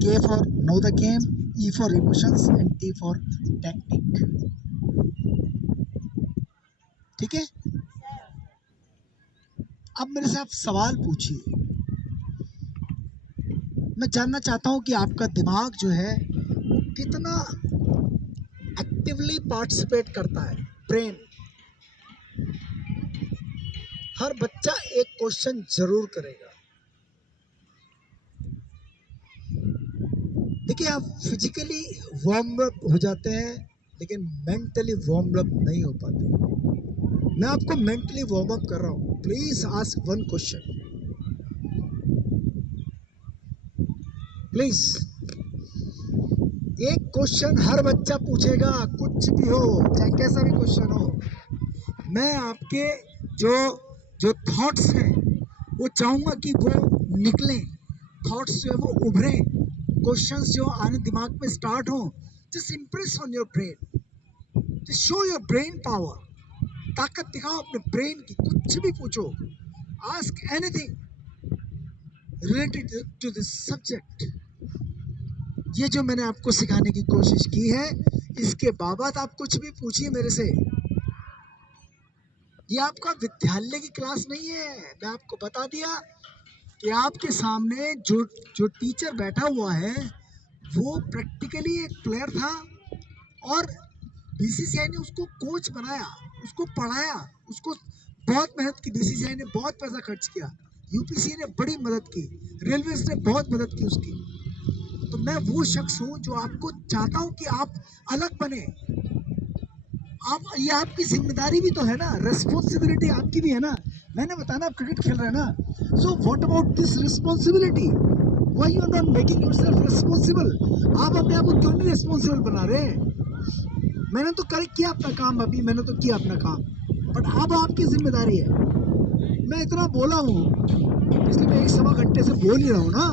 K for know the game, E for emotions and T for technique. ठीक है, अब मेरे से आप सवाल पूछिए। मैं जानना चाहता हूं कि आपका दिमाग जो है वो कितना एक्टिवली पार्टिसिपेट करता है। ब्रेन, हर बच्चा एक क्वेश्चन जरूर करेगा। देखिए, आप फिजिकली वार्म अप हो जाते हैं लेकिन मेंटली वार्म अप नहीं हो पाते। मैं आपको मेंटली वार्म अप कर रहा हूं। Please ask one question, please. एक क्वेश्चन हर बच्चा पूछेगा, कुछ भी हो, चाहे कैसा भी क्वेश्चन हो। मैं आपके जो जो थॉट्स हैं वो चाहूंगा कि वो निकलें, थॉट्स जो है वो उभरे, क्वेश्चंस जो आने दिमाग में स्टार्ट हो। Just impress on your brain, just show your brain power. ताकत दिखाओ अपने ब्रेन की, कुछ भी पूछो, ask anything related to this subject. ये जो मैंने आपको सिखाने की कोशिश की है, इसके बाबत आप कुछ भी पूछिए मेरे से। ये आपका विद्यालय की क्लास नहीं है। मैं आपको बता दिया कि आपके सामने जो जो टीचर बैठा हुआ है वो प्रैक्टिकली एक प्लेयर था और बीसीसीआई ने उसको कोच बनाया, उसको पढ़ाया, उसको बहुत मेहनत की। बीसीसीआई ने बहुत पैसा खर्च किया, यूपीसी ने बड़ी मदद की, रेलवेज ने बहुत मदद की उसकी। तो मैं वो शख्स हूँ जो आपको चाहता हूँ कि आप अलग बने। आप, ये आपकी जिम्मेदारी भी तो है ना, रेस्पॉन्सिबिलिटी आपकी भी है ना। मैंने बताया ना आप क्रिकेट खेल रहे हैं ना, so what about this responsibility? Why you are not making yourself responsible? आप अपने आप को क्यों नहीं रिस्पॉन्सिबल बना रहे? मैंने तो कर किया अपना काम, अभी मैंने तो किया अपना काम, बट अब आपकी जिम्मेदारी है। मैं इतना बोला हूँ, इसलिए मैं 1-1.25 घंटे से बोल ही रहा हूँ ना,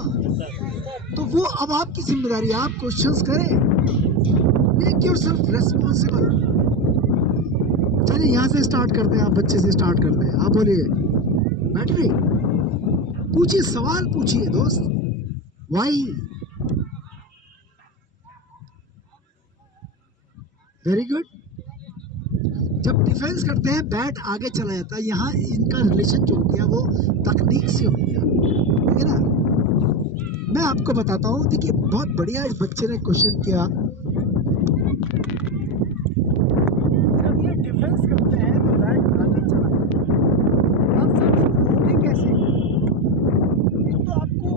तो वो अब आपकी जिम्मेदारी है। आप क्वेश्चंस करें, मेक योरसेल्फ रिस्पॉन्सिबल। चलिए यहाँ से स्टार्ट करते हैं, आप बच्चे से स्टार्ट करते हैं। आप बोलिए, बैटरी पूछिए, सवाल पूछिए दोस्त। वाई? Very good. जब डिफेंस करते हैं बैट आगे चला जाता है। यहाँ इनका रिलेशन जो हो गया वो तकनीक से हो गया, ठीक है ना। मैं आपको बताता हूँ, देखिए बहुत बढ़िया इस बच्चे ने क्वेश्चन किया। जब ये डिफेंस करते हैं तो बैट आगे चला जाता है। आप सब रोके कैसे? एक तो आपको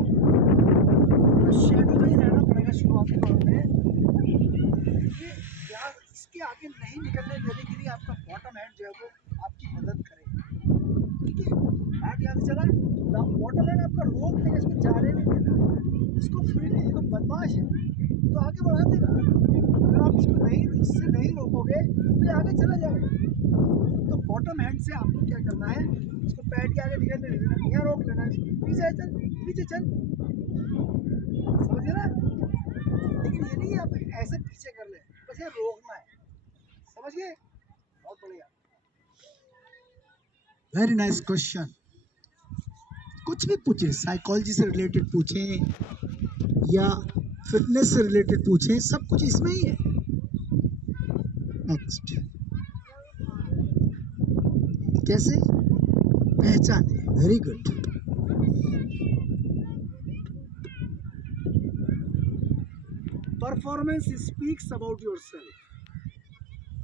शेडो में ही रहना पड़ेगा शुरुआती दौर में। ये यार इसके आगे नहीं निकलने देने के लिए आपका बॉटम हैंड जो है वो आपकी मदद करेगा, ठीक है। बैट यहाँ से चला, तो बॉटम हैंड आपका रोक देगा, इसको जाने नहीं देना, इसको फ्रीली, इसको बदमाश है तो आगे बढ़ा देगा। अगर आप इसको नहीं, इससे नहीं रोकोगे तो ये आगे चला जाएगा। तो बॉटम हैंड से आपको क्या करना है, इसको पैड के आगे निकलने नहीं देना, यहाँ रोक लेना, पीछे चल, पीछे चल, समझिए ना। लेकिन ये नहीं आप ऐसे पीछे कर ले, बस ये रोकना है, समझ गए? बहुत बढ़िया, वेरी नाइस क्वेश्चन। कुछ भी पूछे, साइकोलॉजी से रिलेटेड पूछें या फिटनेस से रिलेटेड पूछें, सब कुछ इसमें ही है। नेक्स्ट, कैसे पहचाने? Very good. Performance speaks about yourself.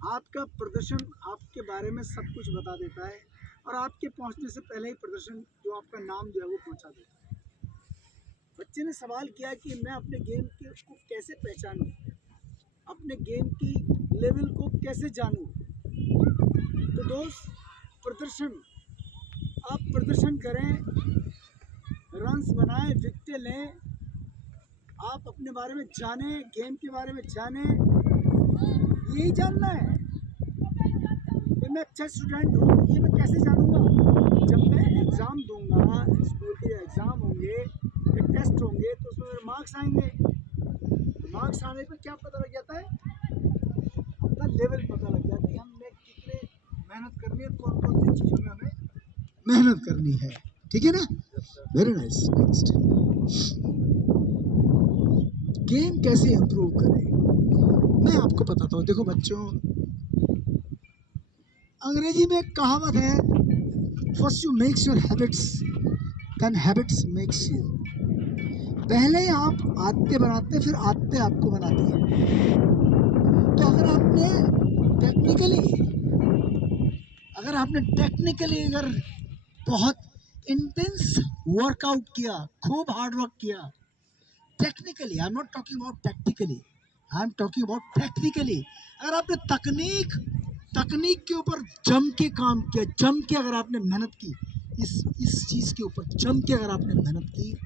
आपका प्रदर्शन आपके बारे में सब कुछ बता देता है और आपके पहुंचने से पहले ही प्रदर्शन जो आपका नाम जो है वो पहुंचा देता है। बच्चे ने सवाल किया कि मैं अपने गेम के को कैसे पहचानूं, अपने गेम की लेवल को कैसे जानूं। तो दोस्त, प्रदर्शन, आप प्रदर्शन करें, रन्स बनाएं, विकेटें लें, आप अपने बारे में जानें, गेम के बारे में जानें। यही जानना है कि मैं अच्छा स्टूडेंट हूँ, ये मैं कैसे जानूँगा? जब मैं एग्ज़ाम दूंगा, स्कूल के एग्ज़ाम होंगे, टेस्ट होंगे, तो उसमें मेरे मार्क्स आएंगे। मार्क्स आने पर क्या पता लग जाता है? अपना लेवल पता लग जाता है कि हमने कितने मेहनत करनी है, कौन कौन सी चीज़ों में हमें मेहनत करनी है, ठीक है ना। Very nice. नेक्स्ट, गेम कैसे इम्प्रूव करें। मैं आपको बताता हूँ। देखो बच्चों, अंग्रेजी में एक कहावत है, first you makes your habits then habits makes you. पहले आप आदतें बनाते, फिर आदतें आपको बनाती हैं। तो अगर बहुत इंटेंस वर्कआउट किया, खूब हार्ड वर्क किया, technically, I am not talking about tactically, I am talking about technically, अगर आपने तकनीक के ऊपर जम के काम किया, जम के अगर आपने मेहनत की, इस चीज़ के ऊपर जम के अगर आपने मेहनत की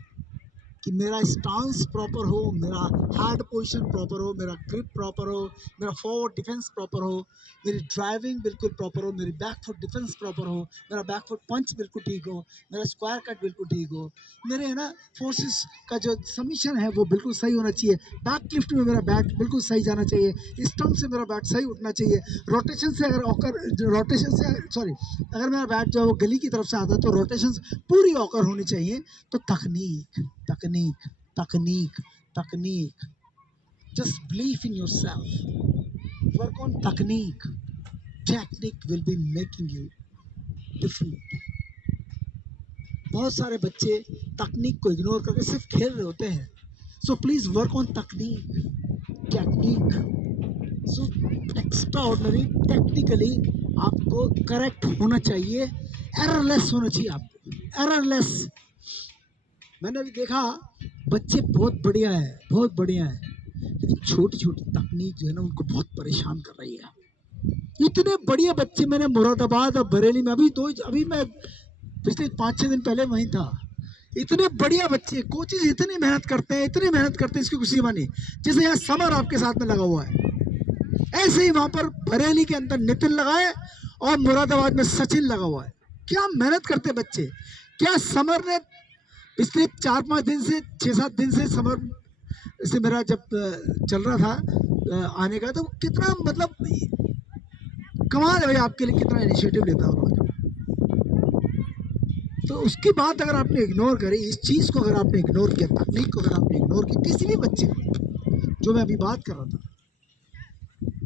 कि मेरा स्टांस प्रॉपर हो, मेरा हार्ड पोजीशन प्रॉपर हो, मेरा ग्रिप प्रॉपर हो, मेरा फॉरवर्ड डिफेंस प्रॉपर हो, मेरी ड्राइविंग बिल्कुल प्रॉपर हो, मेरी बैक फुट डिफेंस प्रॉपर हो, मेरा बैक फुट पंच बिल्कुल ठीक हो, मेरा स्क्वायर कट बिल्कुल ठीक हो, मेरे है ना फोर्सेस का जो सबमिशन है वो बिल्कुल सही होना चाहिए, बैक लिफ्ट में मेरा बैट बिल्कुल सही जाना चाहिए, स्टंप से मेरा बैट सही उठना चाहिए, रोटेशन से अगर मेरा बैट जो है वो गली की तरफ से आता है तो रोटेशन पूरी ऑकर होनी चाहिए। तो तकनीक तकनीक तकनीक तकनीक, just believe in yourself, work on technique will be making you different। बहुत सारे बच्चे तकनीक को इग्नोर करके सिर्फ खेल रहे होते हैं। So please work on technique so extra ordinary, technically आपको करेक्ट होना चाहिए, एररलेस होना चाहिए आपको, एररलेस। मैंने अभी देखा बच्चे बहुत बढ़िया है, लेकिन छोटी छोटी तकनीक जो है ना उनको बहुत परेशान कर रही है। इतने बढ़िया बच्चे मैंने मुरादाबाद और बरेली में अभी मैं पिछले 5-6 दिन पहले वहीं था। इतने बढ़िया बच्चे, कोचेज इतनी मेहनत करते हैं, इसकी कुछ सीमा नहीं। जैसे यहाँ समर आपके साथ में लगा हुआ है, ऐसे ही वहां पर बरेली के अंदर नितिन लगा है और मुरादाबाद में सचिन लगा हुआ है। क्या मेहनत करते बच्चे। क्या समर ने पिछले 4-5 दिन से, 6-7 दिन से समर से मेरा जब चल रहा था आने का, तो कितना मतलब कमाल है भाई, आपके लिए कितना इनिशिएटिव लेता है। तो उसकी बात अगर आपने इग्नोर करी, इस चीज़ को अगर आपने इग्नोर किया, तकनीक को अगर आपने इग्नोर किया, किसी भी बच्चे को, जो मैं अभी बात कर रहा था,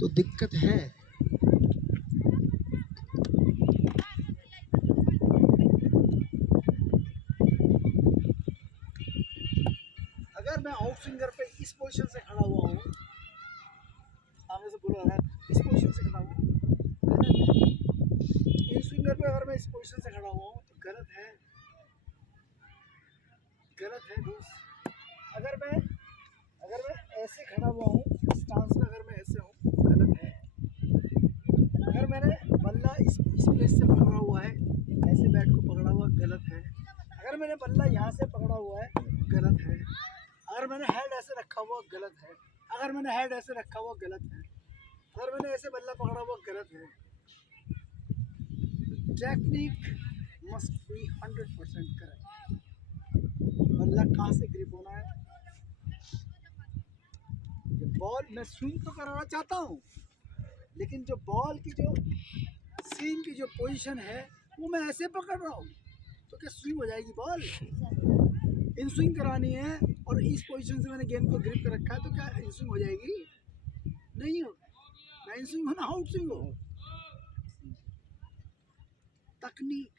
तो दिक्कत है। अगर मैं आउट स्विंगर पे इस पोजीशन से खड़ा हुआ हूँ, सामने से बोल रहा है इस पोजीशन से खड़ा हुआ, इन स्विंगर पे अगर मैं इस पोजीशन से खड़ा हुआ हूँ तो गलत है दोस्त। अगर मैं ऐसे खड़ा हुआ हूँ, स्टांस में अगर मैं ऐसे हूँ, गलत है। अगर मैंने बल्ला इस प्लेस से पकड़ा हुआ है, ऐसे बैट को पकड़ा हुआ, गलत है। अगर मैंने बल्ला यहाँ से पकड़ा हुआ है, गलत है। अगर मैंने हेड ऐसे रखा हुआ, गलत है। अगर मैंने हेड ऐसे रखा हुआ, गलत है। अगर मैंने ऐसे बल्ला पकड़ा हुआ, गलत है। Technique must be 100% correct. बल्ला कहाँ से ग्रिप होना है, बॉल मैं स्विंग तो कराना चाहता हूँ, लेकिन जो बॉल की जो सीम की जो पोजीशन है वो मैं ऐसे पकड़ रहा हूँ, तो क्या स्विंग हो जाएगी बॉल? इन स्विंग करानी है और इस पोजीशन से मैंने गेंद को ग्रिप कर रखा है, तो क्या इन स्विंग हो जाएगी? नहीं हो। ना इन स्विंग हो ना आउट स्विंग हो। तकनीक,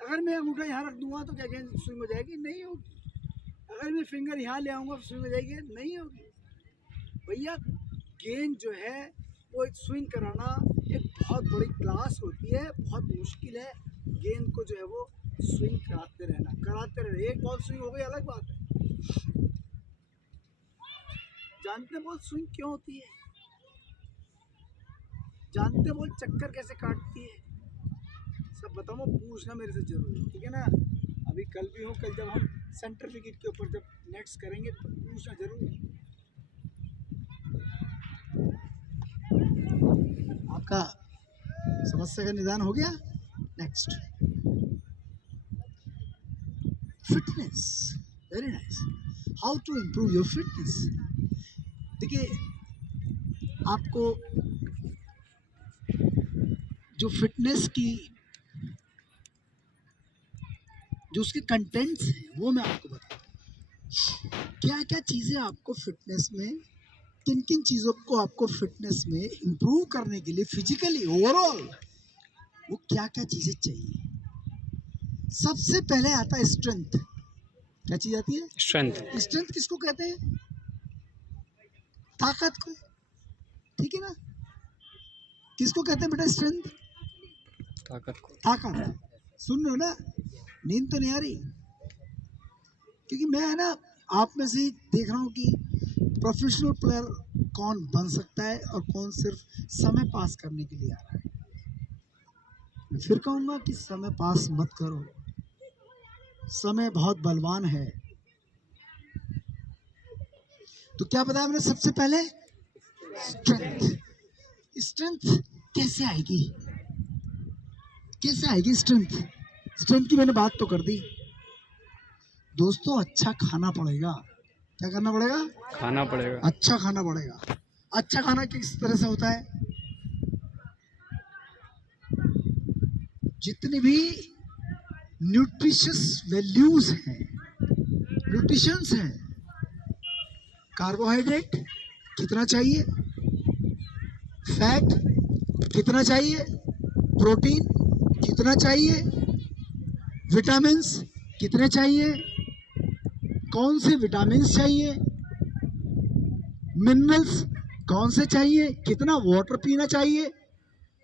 अगर मैं अंगूठा यहाँ रख दूंगा तो क्या गेंद स्विंग हो जाएगी? नहीं होगी। अगर मैं फिंगर यहाँ ले आऊँगा तो स्विंग हो जाएगी? नहीं होगी। भैया गेंद जो है वो एक स्विंग कराना एक बहुत बड़ी क्लास होती है, बहुत मुश्किल है। गेंद को जो है वो स्विंग कराते रहना। एक बॉल स्विंग हो गई अलग बात है। जानते बॉल स्विंग क्यों होती है? जानते बॉल चक्कर कैसे काटती है? सब बताओ, पूछना मेरे से जरूर, ठीक है ना? अभी कल भी हो, कल जब हम सेंटर विकेट के ऊपर जब नेट्स करेंगे तो पूछना जरूर। आपका समस्या का निदान हो गया। Next, fitness, very nice. How to improve your fitness. देखिए, आपको जो फिटनेस की जो उसके कंटेंट्स हैं वो मैं आपको बताता हूँ। क्या क्या चीजें आपको फिटनेस में, किन किन चीजों को आपको फिटनेस में इंप्रूव करने के लिए फिजिकली ओवरऑल वो क्या क्या चीजें चाहिए? सबसे पहले आता है स्ट्रेंथ। क्या चीज आती है? स्ट्रेंथ। स्ट्रेंथ किसको कहते हैं? ताकत को, ठीक है ना? किसको कहते हैं बेटा स्ट्रेंथ? ताकत को। ताकत। सुन रहे हो ना? नींद तो नहीं आ रही? क्योंकि मैं है ना आप में से ही देख रहा हूँ कि प्रोफेशनल प्लेयर कौन बन सकता है और कौन सिर्फ समय पास करने के लिए आ रहा है। मैं फिर कहूँगा कि समय पास मत करो, समय बहुत बलवान है। तो क्या बताया मैंने सबसे पहले? स्ट्रेंथ। स्ट्रेंथ कैसे आएगी? कैसे आएगी स्ट्रेंथ? स्ट्रेंथ की मैंने बात तो कर दी दोस्तों। अच्छा खाना पड़ेगा। क्या करना पड़ेगा? खाना पड़ेगा। अच्छा खाना पड़ेगा। अच्छा खाना किस तरह से होता है? जितने भी न्यूट्रिशियस वैल्यूज हैं, न्यूट्रिशंस हैं, कार्बोहाइड्रेट कितना चाहिए, फैट कितना चाहिए, प्रोटीन कितना चाहिए, विटामिन्स कितने चाहिए, कौन से विटामिन्स चाहिए, मिनरल्स कौन से चाहिए, कितना वाटर पीना चाहिए,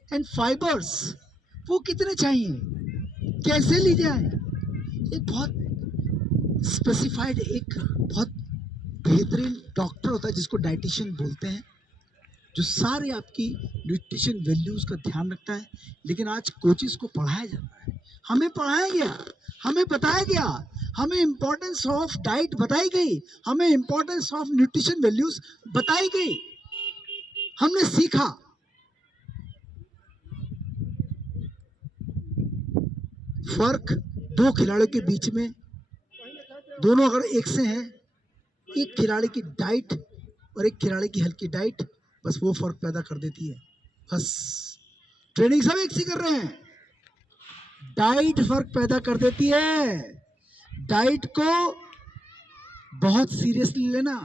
एंड फाइबर्स वो कितने चाहिए, कैसे ली जाए। एक बहुत स्पेसिफाइड, एक बहुत बेहतरीन डॉक्टर होता है जिसको डाइटिशियन बोलते हैं, जो सारे आपकी न्यूट्रिशन वैल्यूज का ध्यान रखता है। लेकिन आज कोचेस को पढ़ाया जाता है, हमें पढ़ाया गया, हमें बताया गया, हमें इंपॉर्टेंस ऑफ डाइट बताई गई, हमें इंपॉर्टेंस ऑफ न्यूट्रिशन वैल्यूज बताई गई, हमने सीखा। फर्क दो खिलाड़ियों के बीच में, दोनों अगर एक से हैं, एक खिलाड़ी की डाइट और एक खिलाड़ी की हल्की डाइट बस वो फर्क पैदा कर देती है। बस ट्रेनिंग सब एक सी कर रहे हैं, डाइट फर्क पैदा कर देती है। डाइट को बहुत सीरियसली लेना।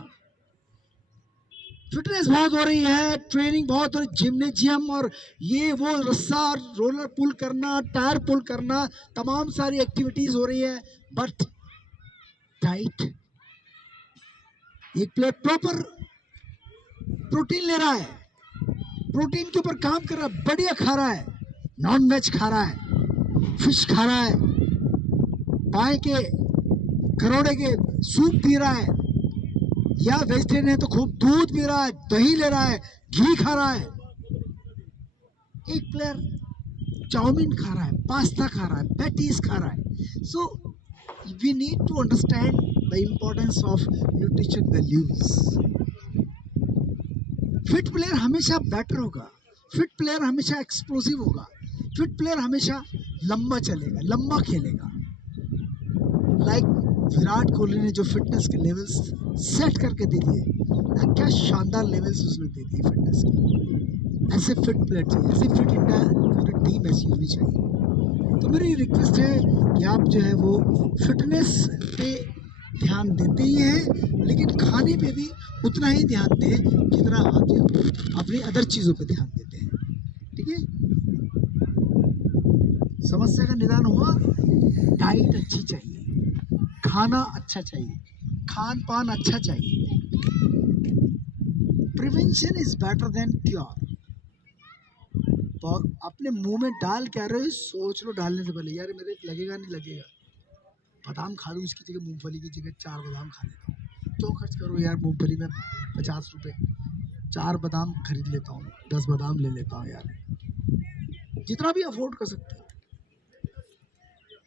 फिटनेस बहुत हो रही है, ट्रेनिंग बहुत हो रही, जिम्नेजियम और ये वो रस्सा और रोलर पुल करना, टायर पुल करना, तमाम सारी एक्टिविटीज हो रही है, बट डाइट, एक प्लेयर प्रॉपर प्रोटीन ले रहा है, प्रोटीन के ऊपर काम कर रहा है, बढ़िया खा रहा है, नॉन वेज खा रहा है, फिश खा रहा है, पाए के करोड़े के सूप पी रहा है, या वेजिटेरियन है तो खूब दूध पी रहा है, दही ले रहा है, घी खा रहा है। एक प्लेयर चाउमीन खा रहा है, पास्ता खा रहा है, पैटीज खा रहा है। So we need to understand the importance of nutrition values. Fit player हमेशा बेटर होगा, फिट प्लेयर हमेशा एक्सप्लोसिव होगा, फिट प्लेयर हमेशा लंबा चलेगा, लंबा खेलेगा। लाइक विराट कोहली ने जो फिटनेस के लेवल्स सेट करके दे दिए, क्या शानदार लेवल्स उसने दे दिए फिटनेस के। ऐसे फिट प्लेयर चाहिए, ऐसी फिट इंडिया पूरी टीम ऐसी होनी चाहिए। तो मेरी रिक्वेस्ट है कि आप जो है वो फिटनेस पे ध्यान देते ही हैं, लेकिन खाने पे भी उतना ही ध्यान दें जितना आप अपनी अदर चीज़ों पे ध्यान देते हैं। ठीक है, समस्या का निदान हुआ। डाइट अच्छी चाहिए, खाना अच्छा चाहिए, खान पान अच्छा चाहिए। Prevention is better than cure. तो अपने मुंह में डाल क्या रहे हो, सोच लो डालने से पहले, यार मेरे लगेगा नहीं लगेगा, बादाम खा लूँ इसकी जगह, मूंगफली की जगह 4 बादाम खा लेता हूँ। क्यों खर्च करूँ यार, मूंगफली में 50 रुपये, 4 बादाम खरीद लेता हूँ, 10 बादाम ले लेता हूँ यार, जितना भी अफोर्ड कर सकते हो।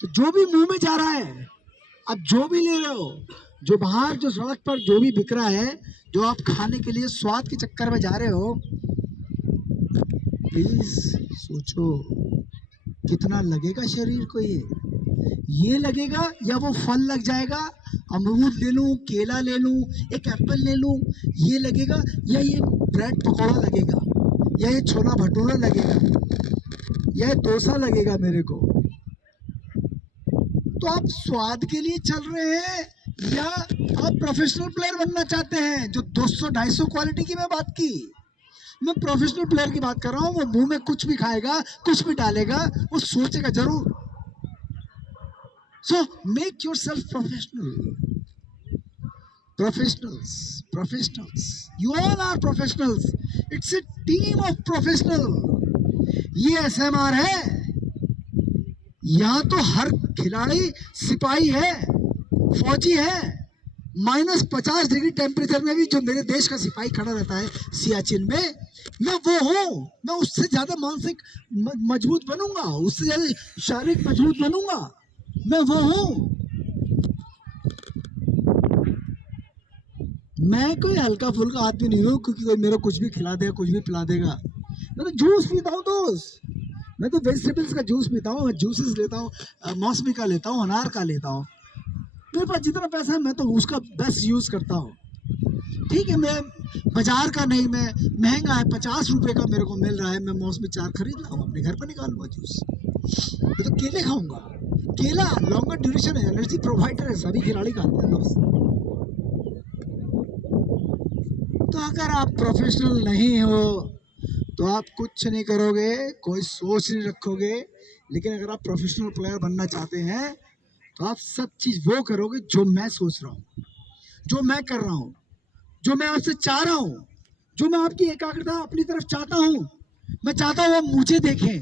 तो जो भी मुंह में जा रहा है, आप जो भी ले रहे हो, जो बाहर जो सड़क पर जो भी बिक रहा है, जो आप खाने के लिए स्वाद के चक्कर में जा रहे हो, प्लीज सोचो कितना लगेगा शरीर को। ये लगेगा या वो फल लग जाएगा, अमरूद ले लूं, केला ले लूं, एक एप्पल ले लूं, ये लगेगा, या ये ब्रेड पकौड़ा लगेगा, या ये छोला भटूरा लगेगा, या ये डोसा लगेगा मेरे को। तो आप स्वाद के लिए चल रहे हैं या आप प्रोफेशनल प्लेयर बनना चाहते हैं, जो 200-250 क्वालिटी की मैं बात की, मैं प्रोफेशनल प्लेयर की बात कर रहा हूँ। वो मुंह में कुछ भी खाएगा, कुछ भी डालेगा, वो सोचेगा जरूर। So make your self professional. Professionals, you all are professionals. It's a team of professional. ये SMR है। यहाँ तो हर खिलाड़ी सिपाही है, फौजी है। -50 डिग्री टेम्परेचर में भी जो मेरे देश का सिपाही खड़ा रहता है सियाचिन में, मैं वो हूँ। मैं उससे ज्यादा मानसिक मजबूत बनूंगा, उससे ज्यादा शारीरिक मजबूत बनूंगा। मैं वो हूँ। मैं कोई हल्का फुल्का आदमी नहीं हूँ क्योंकि कोई मेरा कुछ भी खिला देगा, कुछ भी पिला देगा। मैं तो जूस पीता हूँ दोस्त। मैं तो वेजिटेबल्स का जूस पीता हूँ, जूसेस लेता हूँ, मौसमी का लेता हूँ, अनार का लेता हूँ। मेरे पास जितना पैसा है मैं तो उसका बेस्ट यूज करता हूँ। ठीक है, मैं बाजार का नहीं, मैं महंगा है 50 रुपए का मेरे को मिल रहा है, मैं मौसमी 4 खरीद रहा हूँ, अपने घर पर निकालूंगा जूस। मैं तो केले खाऊंगा। केला लॉन्गर ड्यूरेशन है, एनर्जी प्रोवाइडर है, सभी खिलाड़ी खाते हैं दोस्त। तो अगर आप प्रोफेशनल नहीं हो तो आप कुछ नहीं करोगे, कोई सोच नहीं रखोगे। लेकिन अगर आप प्रोफेशनल प्लेयर बनना चाहते हैं तो आप सब चीज वो करोगे जो मैं सोच रहा हूँ, जो मैं कर रहा हूँ, जो मैं आपसे चाह रहा हूँ, जो मैं आपकी एकाग्रता अपनी तरफ चाहता हूँ। मैं चाहता हूँ आप मुझे देखें,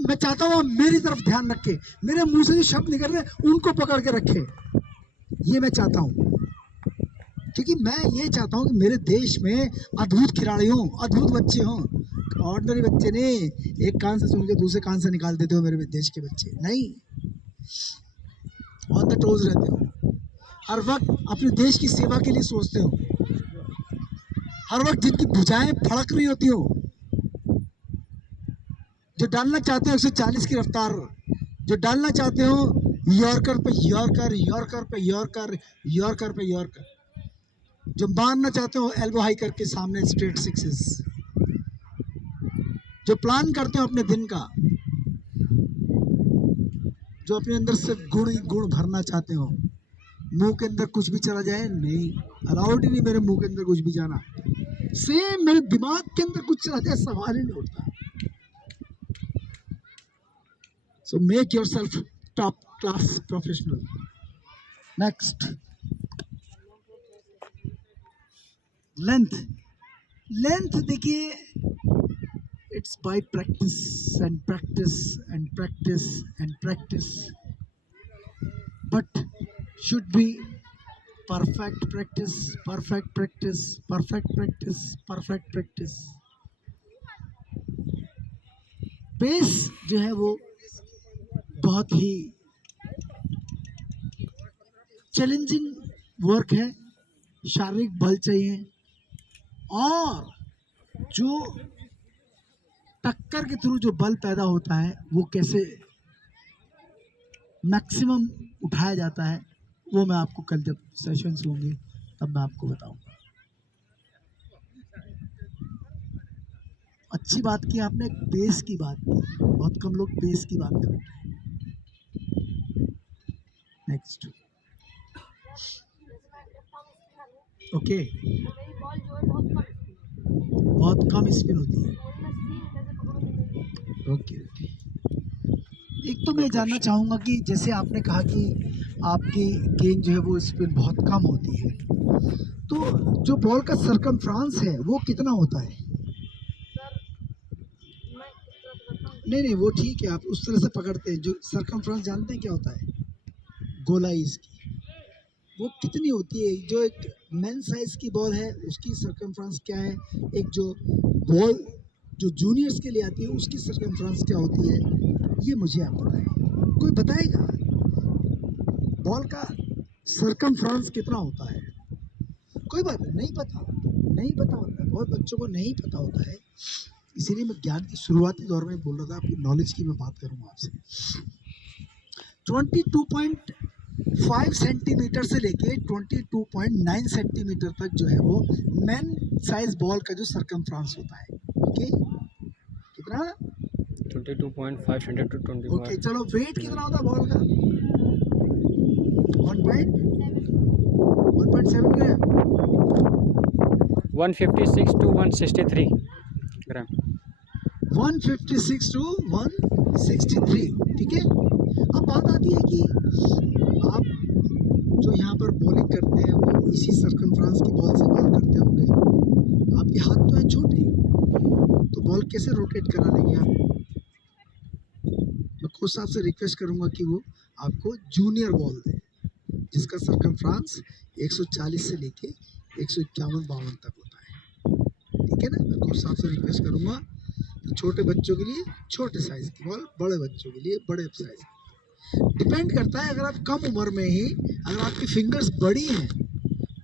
मैं चाहता हूँ आप मेरी तरफ ध्यान रखें, मेरे मुंह से जो शब्द निकल रहे हैं उनको पकड़ के रखें। ये मैं चाहता हूँ, क्योंकि मैं ये चाहता हूँ कि मेरे देश में अद्भुत खिलाड़ी हों, अद्भुत बच्चे हों। ऑर्डिनरी बच्चे नहीं, एक कान से सुन के दूसरे कान से निकाल देते हो मेरे देश के बच्चे नहीं। ऑन द टोज रहते हो, हर वक्त अपने देश की सेवा के लिए सोचते हो, हर वक्त जिनकी भुजाएं फड़क रही होती हो, जो डालना चाहते हो 140 की रफ्तार, जो डालना चाहते हो यॉर्कर पे यॉर्कर, यॉर्कर पे यॉर्कर, यॉर्कर पे यॉर्कर, जो मारना चाहते हो एल्बो हाई करके सामने स्ट्रेट सिक्सेस, जो प्लान करते हो अपने दिन का, जो अपने अंदर से गुण ही गुण भरना चाहते हो। मुंह के अंदर कुछ भी चला जाए नहीं, अलाउड ही नहीं मेरे मुंह के अंदर कुछ भी जाना। सेम मेरे दिमाग के अंदर कुछ चला जाए सवाल ही नहीं उठता। So make yourself top class professional. Next, length देखिए, it's by practice and practice and practice and practice, but should be perfect practice, perfect practice, perfect practice, perfect practice. Pace जो है वो बहुत ही चैलेंजिंग वर्क है, शारीरिक बल चाहिए, और जो टक्कर के थ्रू जो बल पैदा होता है वो कैसे मैक्सिमम उठाया जाता है, वो मैं आपको कल जब सेशंस होंगे तब मैं आपको बताऊंगा। अच्छी बात की आपने, पेस की बात की, बहुत कम लोग पेस की बात करते हैं। नेक्स्ट, ओके, बहुत कम स्पिन होती है। ओके ओके, एक तो मैं जानना चाहूँगा कि जैसे आपने कहा कि आपकी गेंद जो है वो स्पिन बहुत कम होती है, तो जो बॉल का सरकमफ्रांस है वो कितना होता है? नहीं, वो ठीक है, आप उस तरह से पकड़ते हैं। जो सरकमफ्रांस जानते हैं क्या होता है? गोलाई इसकी वो कितनी होती है? जो एक मेन साइज की बॉल है उसकी सरकमफ्रांस क्या है, एक जो बॉल जो जूनियर्स के लिए आती है उसकी सरकमफ्रांस क्या होती है, ये मुझे आप बताएं। कोई बताएगा बॉल का सरकमफ्रांस कितना होता है? कोई बात नहीं पता, नहीं पता होता है, बहुत बच्चों को नहीं पता होता है। इसीलिए मैं ज्ञान की शुरुआती दौर में बोल रहा था, आपकी नॉलेज की मैं बात करूंगा आपसे। 22.5 सेंटीमीटर से लेके 22.9 सेंटीमीटर तक जो है वो मेन साइज बॉल का जो सरकमफ्रांस होता है। ओके, कितना? 22.5 सेंटीमीटर टू 25। ओके, चलो वेट कितना होता है बॉल का? 1.5 1.7 ग्राम। 156 to 163 ग्राम। 156 to 163, ठीक है। अब बात आती है कि आप जो यहाँ पर बॉलिंग करते हैं वो इसी सर्कमफ्रेंस की बॉल से बॉल करते होंगे। आपके हाथ तो है छोटे, तो बॉल कैसे रोटेट करा लेंगे आप? मैं कोच साहब से रिक्वेस्ट करूंगा कि वो आपको जूनियर बॉल दें जिसका सर्कमफ्रेंस 140 से लेके 151-52 तक होता है, ठीक है ना। मैं कोच साहब से रिक्वेस्ट करूंगा कि छोटे बच्चों के लिए छोटे साइज की बॉल, बड़े बच्चों के लिए बड़े साइज की। डिपेंड करता है, अगर आप कम उम्र में ही अगर आपकी फिंगर्स बड़ी हैं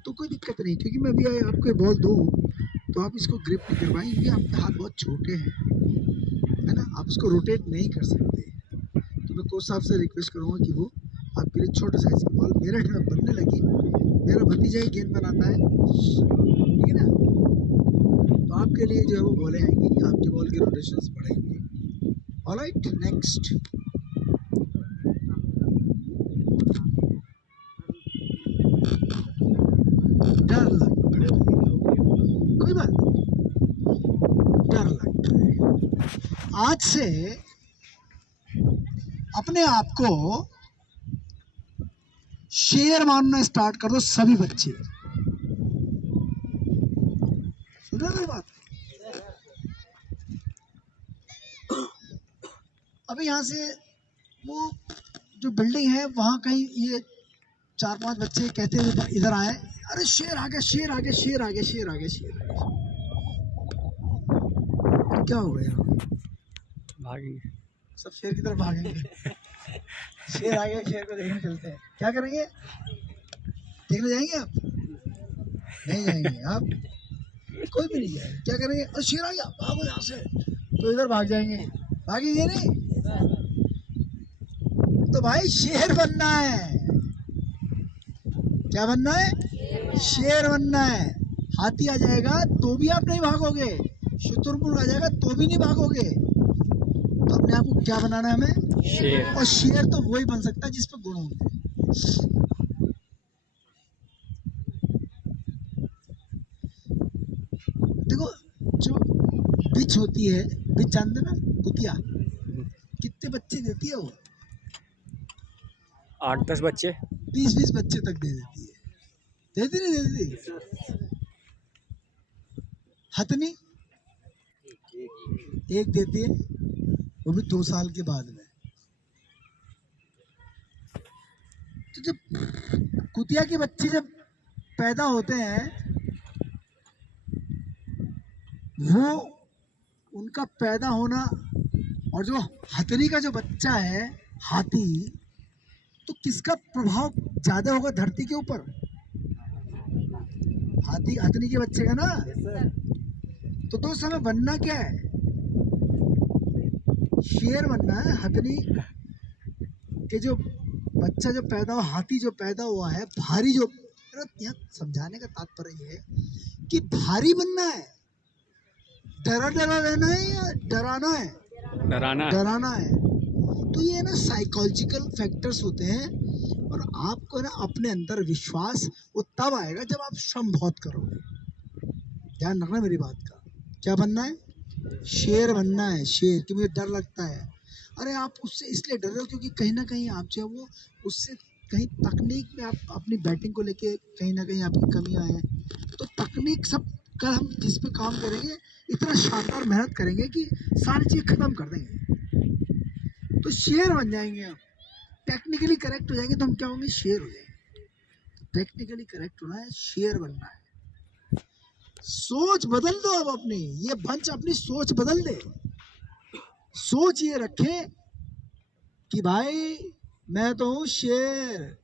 तो कोई दिक्कत नहीं, क्योंकि मैं भी आपको बॉल दूँ तो आप इसको ग्रिप नहीं कर पाएंगे, आपके हाथ बहुत छोटे हैं, है ना, आप इसको रोटेट नहीं कर सकते। तो मैं कोच साहब से रिक्वेस्ट करूँगा कि वो आपके लिए छोटे साइज की बॉल, मेरे में बनने लगी, मेरा भतीजा ही गेंद बनाता है, ठीक है ना। तो आपके लिए जो है वो बॉलें आएंगी, आपके बॉल की रोटेशंस बढ़ेंगी। Alright, next. डर लगता है, कोई बात नहीं, डर लगता है। आज से अपने आप को शेर मानना स्टार्ट कर दो सभी बच्चे। सुना मेरी बात? अभी यहाँ से वो जो बिल्डिंग है वहाँ कहीं ये 4-5 बच्चे कहते हुए इधर आए, अरे शेर आ गया, शेर आ गया, शेर आ गया, शेर आ गया, शेर आ गया। तो क्या हो गया? भागेंगे सब शेर की तरफ भागेंगे। शेर आ गया, शेर को देखने चलते हैं। क्या करेंगे? देखने जाएंगे आप? नहीं जाएंगे आप, कोई भी नहीं जाएगा। क्या करेंगे? अरे शेर आ गया, भागो यहाँ से, तो इधर भाग जाएंगे, भागेंगे नहीं। तो भाई शेर बनना है। क्या बनना है? शेर बनना है। हाथी आ जाएगा तो भी आप नहीं भागोगे, शुतुरमुर्ग आ जाएगा तो भी नहीं भागोगे। तो अपने आप को क्या बनाना है हमें? शेर। और शेर तो वही बन सकता है जिस पर गुण होंगे। देखो, जो बिच होती है, बिच जानते ना, कुतिया, कितने बच्चे देती है वो? 8-10 बच्चे, 20-20 बच्चे तक दे देती है। देती नहीं देती? हथनी एक देती है, वो भी 2 साल के बाद में। तो जब कुतिया के बच्चे जब पैदा होते हैं, वो उनका पैदा होना और जो हथनी का जो बच्चा है, हाथी, तो किसका प्रभाव ज्यादा होगा धरती के ऊपर? हाथी हथनी के बच्चे का ना। तो दोस्त हमें बनना क्या है? शेर बनना है। हथनी के जो बच्चा जो पैदा हुआ, हाथी जो पैदा हुआ है, भारी जो, यहाँ समझाने का तात्पर्य ये है कि भारी बनना है। डरा डरा रहना है या डराना है? डराना है। तो ये ना साइकोलॉजिकल फैक्टर्स होते हैं, और आपको ना अपने अंदर विश्वास वो तब आएगा जब आप श्रम बहुत करोगे। ध्यान रखना मेरी बात का। क्या बनना है? शेर बनना है। शेर कि मुझे डर लगता है। अरे आप उससे इसलिए डर रहे हो क्योंकि कहीं ना कहीं आप जो है वो उससे कहीं तकनीक में आप अपनी बैटिंग को लेके कहीं ना कहीं आपकी कमियां हैं। तो तकनीक सब कल हम जिस पे काम करेंगे इतना शानदार मेहनत करेंगे कि सारी चीज़ खत्म कर देंगे, तो शेर बन जाएंगे हम। टेक्निकली करेक्ट हो जाएंगे तो हम क्या होंगे? शेर हो जाएंगे। टेक्निकली करेक्ट होना है, शेर बनना है। सोच बदल दो अब अपनी, ये बंच अपनी सोच बदल दे। सोच ये रखे कि भाई मैं तो हूँ शेर,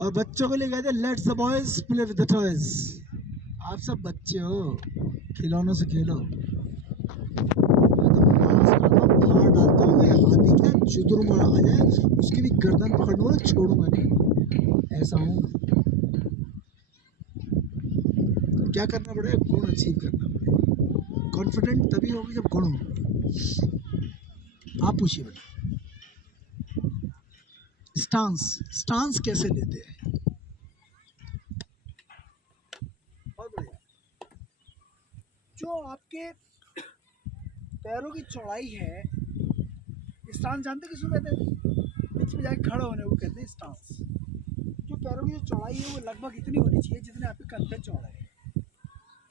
और बच्चों को लिए कहते let's the boys play with the toys. आप सब बच्चे हो, खिलौनों से खेलो। फाड़ डालता हूँ मैं, हाथी क्या शुतुरमुर्ग आ जाए उसकी भी गर्दन पकड़ूंगा, छोड़ूंगा नहीं, ऐसा हूँ। क्या करना पड़ेगा? गुण अचीव करना पड़ेगा। कॉन्फिडेंट तभी होगी जब गुण होगा। आप पूछिए बेटा। स्टांस कैसे लेते हैं? जो आपके पैरों की चौड़ाई है, स्टांस जानते किसको कहते हैं? पिच पे जाके खड़े होने को कहते हैं स्टांस। जो पैरों की जो चौड़ाई है वो लगभग इतनी होनी चाहिए जितने आपके कंधे चौड़े हैं,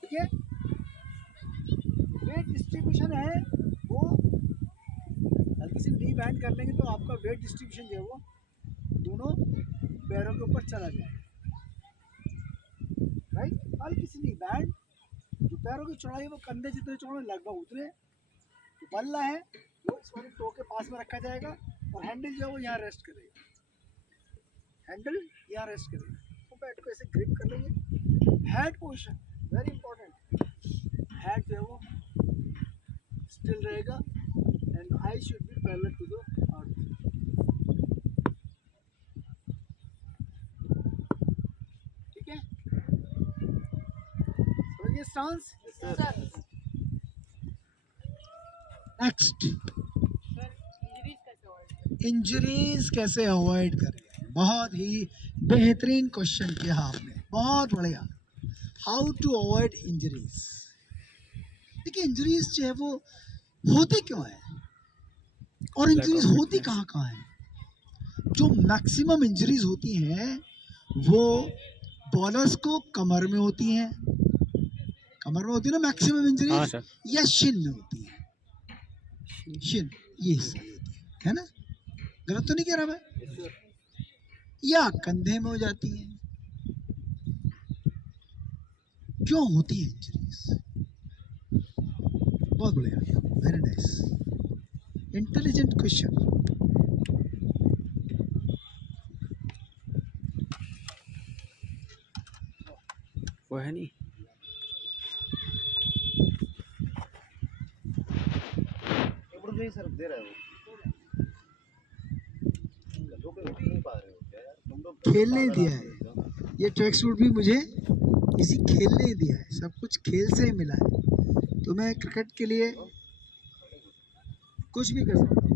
ठीक है। वेट डिस्ट्रीब्यूशन है वो, हल्की सी नी बैंड कर लेंगे तो आपका वेट डिस्ट्रीब्यूशन जो है वो दोनों पैरों के ऊपर चला जाएगा, राइट। हल्की सी नी बैंड, जो पैरों की चौड़ाई है वो कंधे जितने चौड़े लगभग उतने। जो बल्ला है वो इस वाली टो के पास में रखा जाएगा और हैंडल जो है वो यहाँ रेस्ट करेगा, हैंडल यहाँ रेस्ट करेगा। तो बैट को ऐसे ग्रिप कर लेंगे। Head position very important, head जो है वो स्टिल रहेगा and I should be parallel to the earth, ठीक है। समझिए स्टांस। नेक्स्ट, इंजरीज कैसे अवॉइड करें। बहुत ही बेहतरीन क्वेश्चन किया आपने, बहुत बढ़िया। How to avoid injuries. देखिए इंजरीज जो है वो होती क्यों है और इंजरीज होती कहाँ कहाँ है। जो मैक्सिमम इंजरीज होती हैं वो बॉलर्स को कमर में होती हैं, कमर में होती है ना मैक्सिमम हाँ इंजरीज, सर। या शिन में होती है, शिन ये हिस्सा होती है ना, गलत तो नहीं कह रहा मैं, या कंधे में हो जाती है। क्यों होती है इंजरीज? बहुत बढ़िया, वेरी नाइस, इंटेलिजेंट क्वेश्चन। वो है नहीं। सर दे रहा है वो, खेलने दिया है ये ट्रैक सूट भी मुझे, इसी खेलने दिया है, सब कुछ खेल से ही मिला है। तो मैं क्रिकेट के लिए कुछ भी कर सकता हूँ।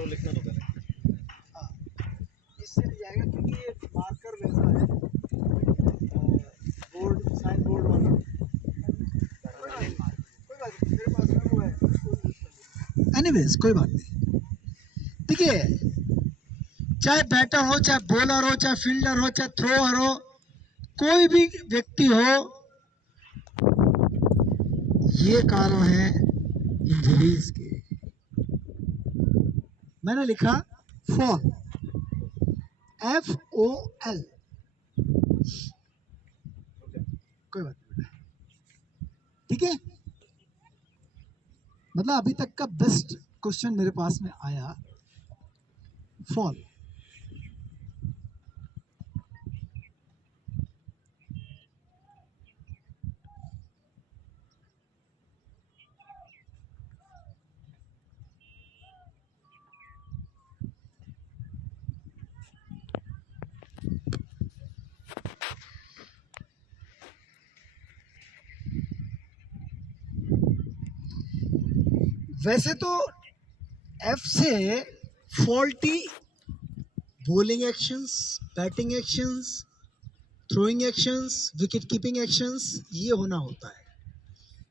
लिखना तो करें। हाँ, इससे नहीं जाएगा क्योंकि ये मार्कर वैसा है, बोर्ड साइन बोर्ड वाला। कोई बात नहीं, मेरे पास में वो है। एनीवेज कोई बात नहीं। देखिए चाहे बैटर हो, चाहे बॉलर हो, चाहे फील्डर हो, चाहे थ्रोअर हो, कोई भी व्यक्ति हो, ये कारण है इंजरीज के। मैंने लिखा फॉल, FOL, कोई बात नहीं, ठीक है। मतलब अभी तक का बेस्ट क्वेश्चन मेरे पास में आया, फॉल। वैसे तो F से faulty bowling actions, batting actions, throwing actions, wicket keeping actions ये होना होता है।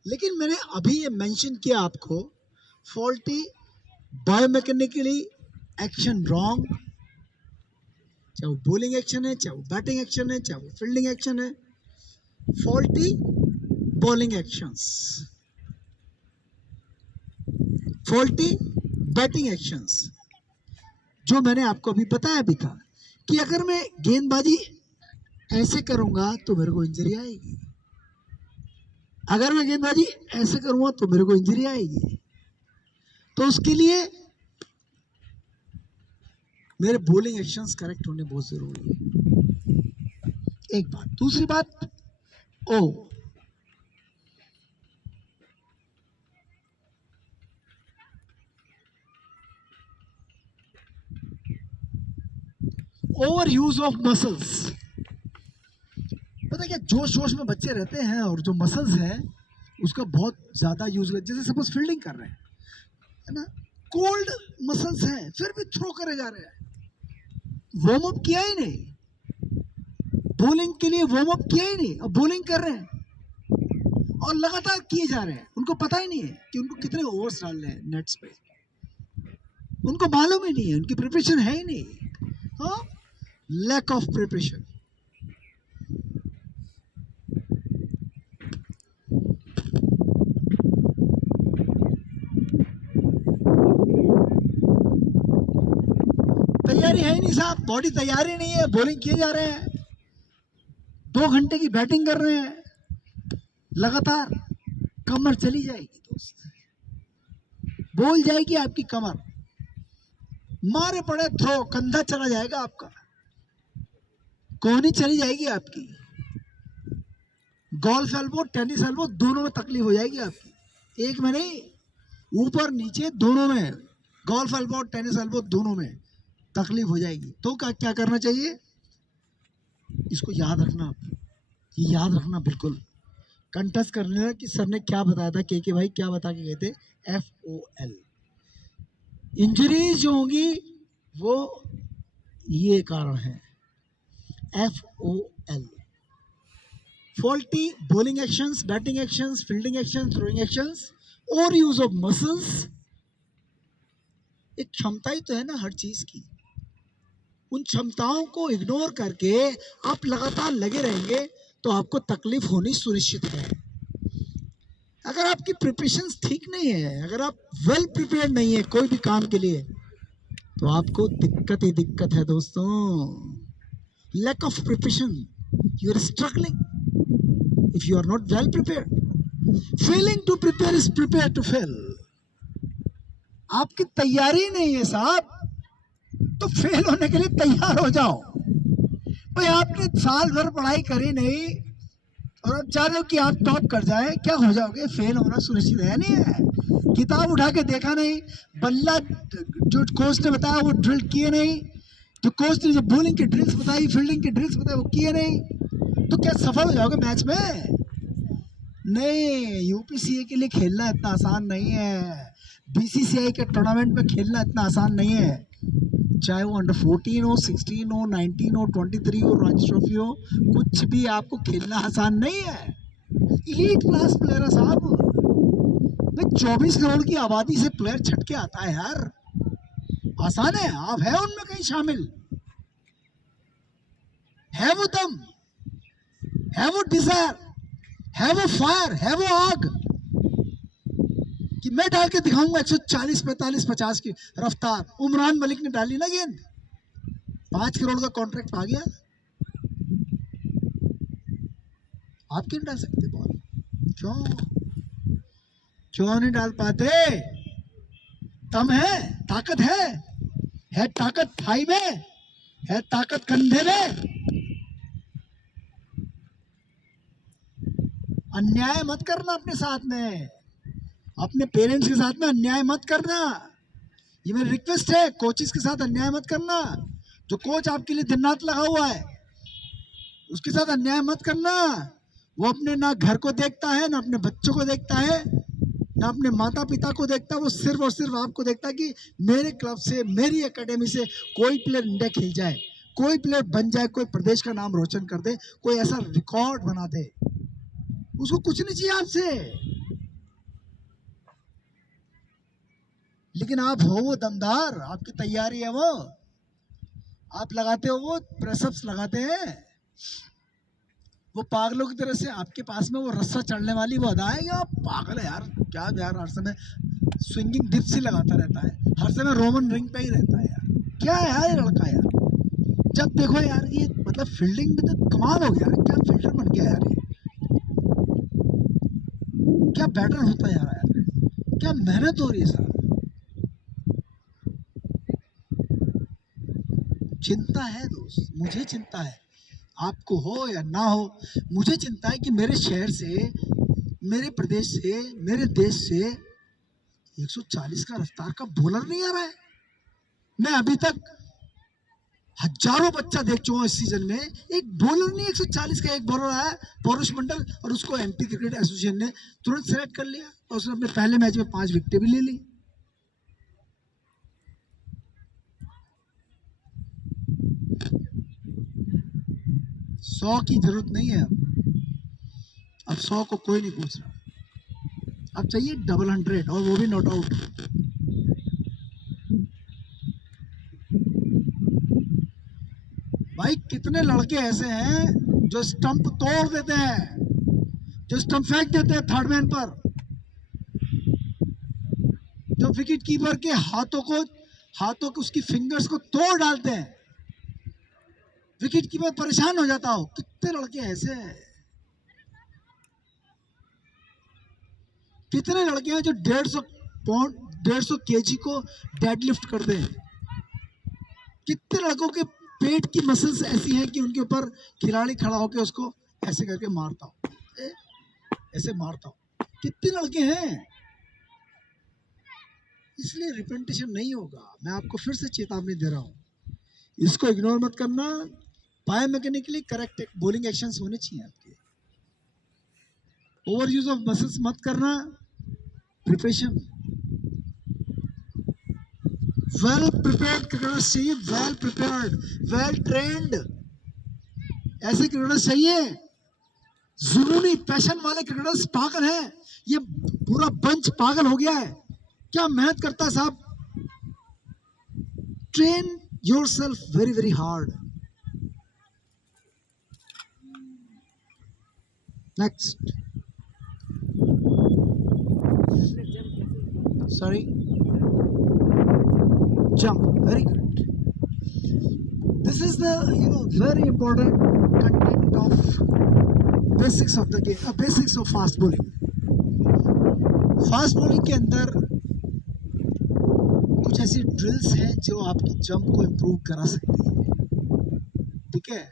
लेकिन मैंने अभी ये मेंशन किया आपको, फॉल्टी बायोमैकेनिकली एक्शन रॉन्ग, चाहे वो बॉलिंग एक्शन है, चाहे वो बैटिंग एक्शन है, चाहे वो फील्डिंग एक्शन है, faulty bowling actions, faulty batting actions. जो मैंने आपको अभी बताया भी था कि अगर मैं गेंदबाजी ऐसे करूंगा तो मेरे को इंजरी आएगी, अगर मैं गेंदबाजी ऐसे करूंगा तो मेरे को इंजरी आएगी। तो उसके लिए मेरे बॉलिंग एक्शंस करेक्ट होने बहुत जरूरी है, एक बात। दूसरी बात, ओवर यूज ऑफ मसल्स। पता क्या, जोश जोश में बच्चे रहते हैं और जो मसल्स है उसका बहुत ज्यादा यूज, जैसे सपोज फील्डिंग कर रहे हैं है ना, कोल्ड मसल्स हैं, फिर भी थ्रो करे जा रहे हैं। वार्म अप किया ही नहीं, बॉलिंग के लिए वार्म अप किया ही नहीं, अब बॉलिंग कर रहे हैं और लगातार किए जा रहे हैं। उनको पता ही नहीं है कि उनको कितने ओवर्स डालने हैं नेट्स पे, उनको मालूम ही नहीं है, उनकी प्रिपरेशन है ही नहीं। हाँ, लैक ऑफ प्रिपरेशन। तैयारी है ही नहीं साहब, बॉडी तैयारी नहीं है, बॉलिंग किए जा रहे हैं, 2 घंटे की बैटिंग कर रहे हैं लगातार। कमर चली जाएगी दोस्त, बोल जाएगी आपकी कमर, मारे पड़े थ्रो, कंधा चला जाएगा आपका, कोहनी चली जाएगी आपकी, गोल्फ एल्बो, टेनिस एल्बो दोनों में तकलीफ हो जाएगी आपकी, एक में नहीं, ऊपर नीचे दोनों में, गोल्फ एल्बो टेनिस एल्बो दोनों में तकलीफ हो जाएगी। तो क्या करना चाहिए, इसको याद रखना, ये याद रखना बिल्कुल। कंटेस्ट कर लेना कि सर ने क्या बताया था, के भाई क्या बता के गए थे, FOL। इंजरीज जो होंगी वो ये कारण है, FOL। Faulty bowling actions, batting actions, fielding actions, throwing actions और यूज ऑफ मसल्स। एक क्षमता ही तो है ना हर चीज की, उन क्षमताओं को इग्नोर करके आप लगातार लगे रहेंगे तो आपको तकलीफ होनी सुनिश्चित है। अगर आपकी प्रिपरेशन ठीक नहीं है, अगर आप वेल प्रिपेयर्ड नहीं है कोई भी काम के लिए, तो आपको दिक्कत ही दिक्कत है दोस्तों। Lack of preparation, you are struggling if you are not well prepared. Failing to prepare is prepare to fail. आपकी तैयारी नहीं है साहब, तो फेल होने के लिए तैयार हो जाओ। भाई आपने साल भर पढ़ाई करी नहीं और आप चाह रहे हो कि आप टॉप कर जाए, क्या हो जाओगे, फेल होना सुनिश्चित है नहीं है। किताब उठा के देखा नहीं, बल्ला जो कोच ने बताया वो ड्रिल किए नहीं, जो कोच ने जो बॉलिंग की ड्रिल्स बताई, फील्डिंग की ड्रिल्स बताई वो किए नहीं, तो क्या सफल हो जाओगे मैच में? नहीं, यूपीसीए के लिए खेलना इतना आसान नहीं है, बीसीसीआई के टूर्नामेंट में खेलना इतना आसान नहीं है। चाहे वो अंडर 14 हो, 16 हो, 19 हो, 23 हो, रणजी ट्रॉफी हो, कुछ भी आपको खेलना आसान नहीं है। एलीट क्लास प्लेयर है साहब, 24 करोड़ की आबादी से प्लेयर छट के आता है यार, आसान है? आप है उनमें कहीं शामिल? है वो दम, है वो डिजायर, है वो फायर, है वो आग कि मैं डाल के दिखाऊंगा 140, 45, 50 की रफ्तार। उमरान मलिक ने डाली ना गेंद, 5 करोड़ का कॉन्ट्रैक्ट आ गया। आप क्यों डाल सकते बॉल? क्यों नहीं डाल पाते? दम है, ताकत है ताकत थाई में, है ताकत कंधे में। अन्याय मत करना अपने साथ में, अपने पेरेंट्स के साथ में अन्याय मत करना, ये मेरी रिक्वेस्ट है। कोचेस के साथ अन्याय मत करना, जो कोच आपके लिए दिन रात लगा हुआ है उसके साथ अन्याय मत करना। वो अपने ना घर को देखता है, ना अपने बच्चों को देखता है, ना अपने माता पिता को देखता है, वो सिर्फ और सिर्फ आपको देखता है कि मेरे क्लब से, मेरी एकेडमी से कोई प्लेयर इंडिया खेल जाए, कोई प्लेयर बन जाए, कोई प्रदेश का नाम रोशन कर दे, कोई ऐसा रिकॉर्ड बना दे। उसको कुछ नहीं चाहिए आपसे, लेकिन आप हो वो दमदार, आपकी तैयारी है वो, आप लगाते हो वो प्रेसअप्स लगाते हैं, वो पागलों की तरह से आपके पास में वो रस्सा चढ़ने वाली वो अदा है कि आप पागल है यार, क्या यार हर समय स्विंगिंग डिप्स ही लगाता रहता है, हर समय रोमन रिंग पे ही रहता है यार, क्या है यार ये लड़का यार। जब देखो यार ये मतलब फील्डिंग में तो कमाल हो गया, क्या फील्डर बन गया यार, ये क्या बैटर होता जा रहा है यार, क्या मेहनत हो रही है सर। चिंता है दोस्त, मुझे चिंता है, आपको हो या ना हो, मुझे चिंता है कि मेरे शहर से, मेरे प्रदेश से, मेरे देश से 140 का रफ्तार का बॉलर नहीं आ रहा है। मैं अभी तक हजारों बच्चा देख चुका हूं इस सीजन में, एक बॉलर नहीं 140 का एक बॉलर आया पौरुष मंडल, और उसको एमपी क्रिकेट एसोसिएशन ने तुरंत सेलेक्ट कर लिया और उसने अपने पहले मैच में 5 विकेटें भी ले ली। 100 की जरूरत नहीं है अब 100 को कोई नहीं पूछ रहा, अब चाहिए डबल 100 और वो भी नॉट आउट। भाई कितने लड़के ऐसे हैं जो स्टंप तोड़ देते हैं, जो स्टंप फेंक देते हैं थर्ड मैन पर, जो विकेट कीपर के हाथों को उसकी फिंगर्स को तोड़ डालते हैं, विकेट कीपर परेशान हो जाता हो। कितने लड़के ऐसे हैं, कितने लड़के हैं जो 150 केजी को डेडलिफ्ट करते हैं। कितने लड़कों के पेट की मसल्स ऐसी हैं कि उनके ऊपर खिलाड़ी खड़ा होकर उसको ऐसे करके मारता हो, ऐसे मारता हो। कितने लड़के हैं, इसलिए रिपेंटेशन नहीं होगा। मैं आपको फिर से चेतावनी दे रहा हूं, इसको इग्नोर मत करना। बायोमैकेनिकली करेक्ट बॉलिंग एक्शंस होने चाहिए आपके, ओवर यूज ऑफ मसल्स मत करना। प्रिपरेशन, वेल प्रिपेयर्ड क्रिकेटर्स चाहिए, वेल प्रिपेयर्ड, वेल ट्रेंड, ऐसे क्रिकेटर्स चाहिए। जरूरी पैशन वाले क्रिकेटर्स पागल हैं, ये पूरा बंच पागल हो गया है। क्या मेहनत करता है साहब। Train yourself very very hard. Next, sorry, jump, very good. This is the very important content of basics of the game, basics of fast bowling. Fast bowling के अंदर कुछ ऐसी ड्रिल्स हैं जो आपकी जंप को इम्प्रूव करा सकती है, ठीक है।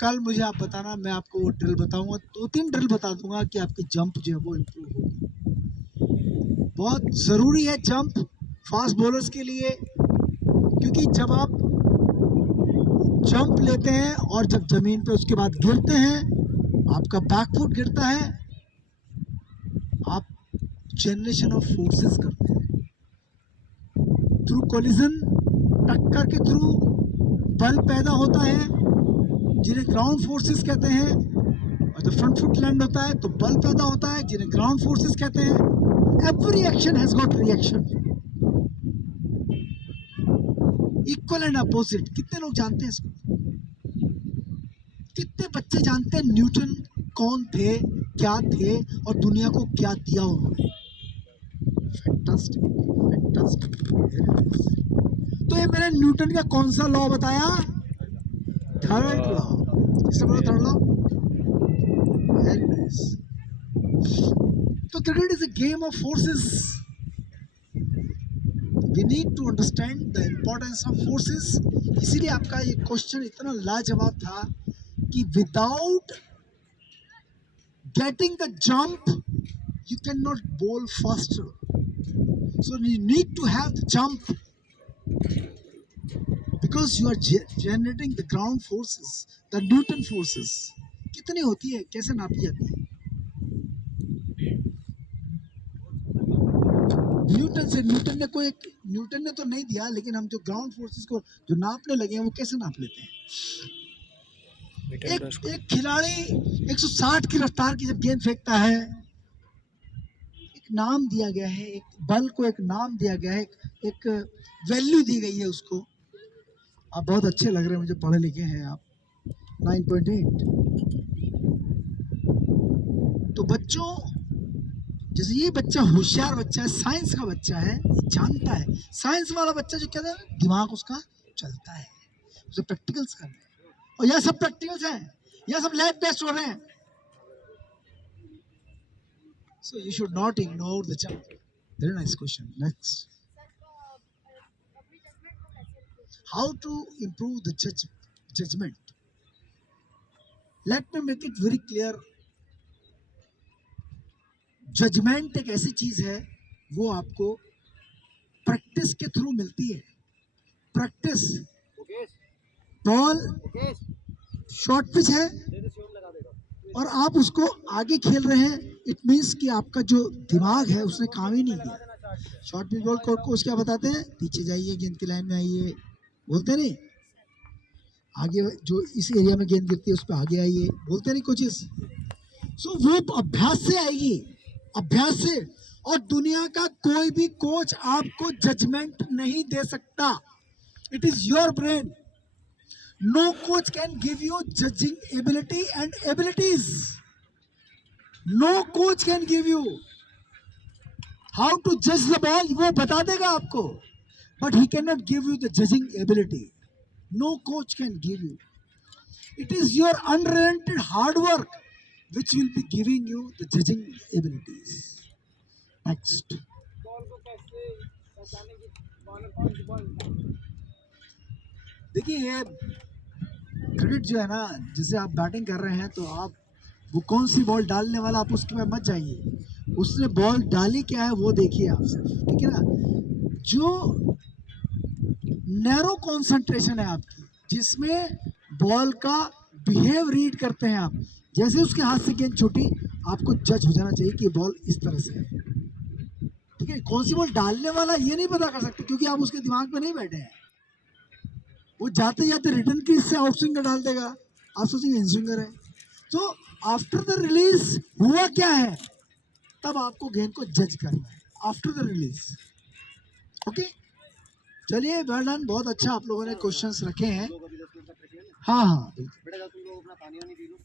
कल मुझे आप बताना, मैं आपको वो ड्रिल बताऊंगा, 2-3 ड्रिल बता दूंगा कि आपकी जंप जो है वो इम्प्रूव होगी। बहुत ज़रूरी है जंप फास्ट बॉलर्स के लिए, क्योंकि जब आप जंप लेते हैं और जब ज़मीन पे उसके बाद गिरते हैं, आपका बैकफुट गिरता है, आप जनरेशन ऑफ फोर्सेस करते हैं थ्रू कोलिजन। टक्कर के थ्रू बल पैदा होता है जिन्हें ग्राउंड फोर्सेस कहते हैं, और जब फ्रंट फुट लैंड होता है तो बल पैदा होता है जिन्हें ग्राउंड फोर्सेस कहते हैं। Every action has got reaction, equal and opposite. कितने लोग जानते हैं इसको? कितने बच्चे जानते हैं न्यूटन कौन थे, क्या थे और दुनिया को क्या दिया उन्होंने? Fantastic, fantastic. तो ये मैंने न्यूटन का कौन सा लॉ बताया? Third law. किसने बोला थर्ड लॉ? Very nice. तो cricket is a game of forces. We need to understand the importance of forces. इसीलिए आपका ये क्वेश्चन इतना लाजवाब था कि without getting the jump, you cannot bowl faster. So you need to have the jump because you are generating the ground forces, the Newton forces. कितनी होती है, कैसे नापी जाती है? न्यूटन ने तो नहीं दिया, लेकिन हम जो ग्राउंड फोर्सेस को जो नापने लगे हैं वो कैसे नाप लेते हैं? एक खिलाड़ी 160 की रफ्तार की जब गेंद फेंकता है, एक नाम दिया गया है, एक बल को एक नाम दिया गया है, एक वैल्यू दी गई है उसको। आप बहुत अच्छे लग रहे हैं मुझे, पढ़े लिखे हैं आप। 9.8। तो बच्चों, जैसे ये बच्चा होशियार बच्चा है, साइंस का बच्चा है, जानता है। साइंस वाला बच्चा जो कहता है दिमाग उसका चलता है, उसे प्रैक्टिकल्स करना है, और यह सब प्रैक्टिकल्स हैं, यह सब लैब टेस्ट हो रहे हैं। So you should not ignore the jump. Very nice question. Next, how to improve the judgement? Let me make it very clear. Judgement एक ऐसी चीज है, वो आपको प्रैक्टिस के थ्रू मिलती है। प्रैक्टिस, बॉल शॉर्ट पिच है और आप उसको आगे खेल रहे हैं, इट मीन्स कि आपका जो दिमाग है उसने काम ही नहीं किया। शॉर्ट पिच बॉल को क्या बताते हैं? पीछे जाइए, गेंद की लाइन में आइए, बोलते नहीं। आगे जो इस एरिया में गेंद गिरती है उस पर आगे आइए, बोलते नहीं कोचेस। सो वो अभ्यास से आएगी, अभ्यास से। और दुनिया का कोई भी कोच आपको जजमेंट नहीं दे सकता। It is your brain. No coach can give you judging ability and abilities. No coach can give you how to जज द बॉल, वो बता देगा आपको, but he can not give you the judging ability. No coach can give you. It is your unrelenting hard work which will be giving you the judging abilities. Next. देखिए ये cricket जो है ना, जैसे आप बैटिंग कर रहे हैं तो आप वो कौन सी बॉल डालने वाला आप उसके में मत जाइए, उसने बॉल डाली क्या है वो देखिए आप सिर्फ, ठीक है ना। जो नैरो कंसंट्रेशन है आपकी, जिसमें बॉल का बिहेव रीड करते हैं आप, जैसे उसके हाथ से गेंद छूटी आपको जज हो जाना चाहिए कि बॉल इस तरह से है, ठीक है। कौन सी बॉल डालने वाला ये नहीं पता कर सकते क्योंकि आप उसके दिमाग में नहीं बैठे हैं। वो जाते जाते रिटर्न की इससे आउट स्विंगर डाल देगा, आप सोचेंगे इन स्विंगर है। तो आफ्टर द रिलीज हुआ क्या है, तब आपको गेंद को जज करना है आफ्टर द रिलीज। ओके, चलिए वेल डन, बहुत अच्छा आप लोगों ने क्वेश्चंस रखे हैं। लोग अभी 10 मिनट का ब्रेक ले लें। हाँ हाँ बिल्कुल। बेटा जाओ तुम लोग अपना पानी वानी पी लो।